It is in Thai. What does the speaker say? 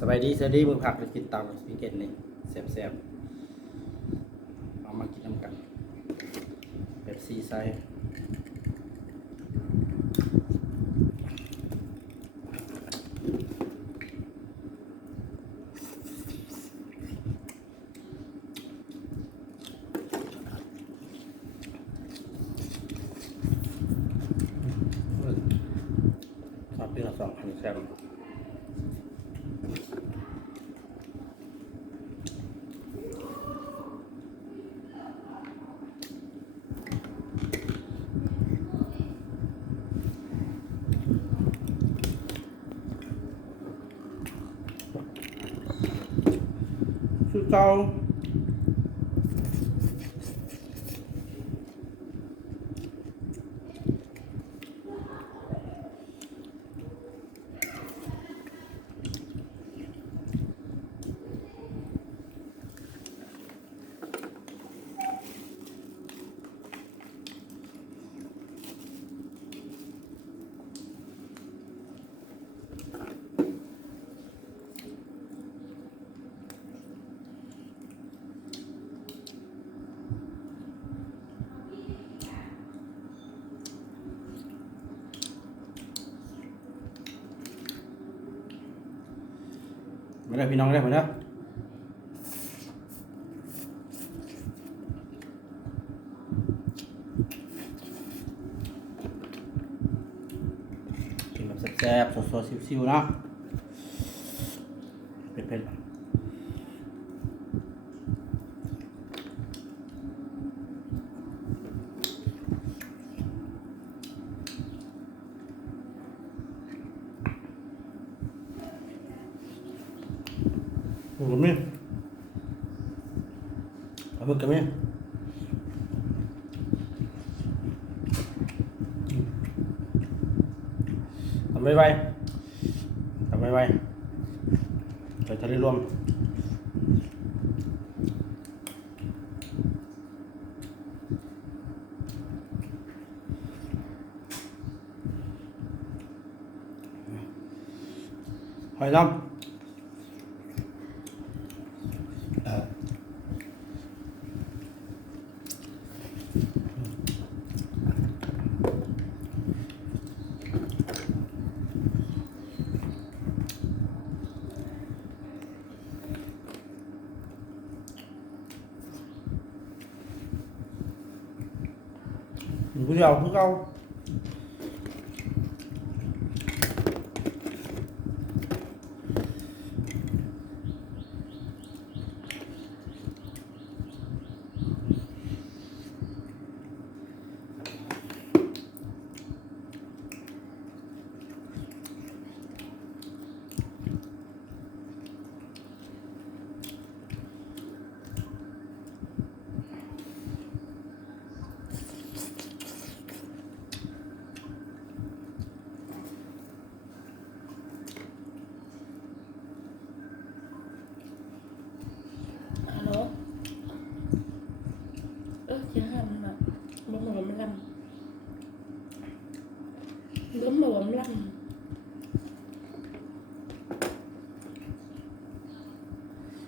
สบายดีมือผักเลยกินตามพิเกตนี่แซ่บๆเอามากินน้ำกันแบบซีไซส์ชอบปีละ2,000แซ่บคือเก่ามาได้พี่น้องได้มาได้กินแบบแซ่บๆสดๆซิวๆเนาะเผ็ดๆหมูกระมิ้นปลาหมึกกระมิ้นทำไวๆไปทะเลรวมหอยนางรมอยู่ผู้เดียวคือเก่าฮัลโหลเสียงหันแบบบ่หมอมลำบ่หมอมลำ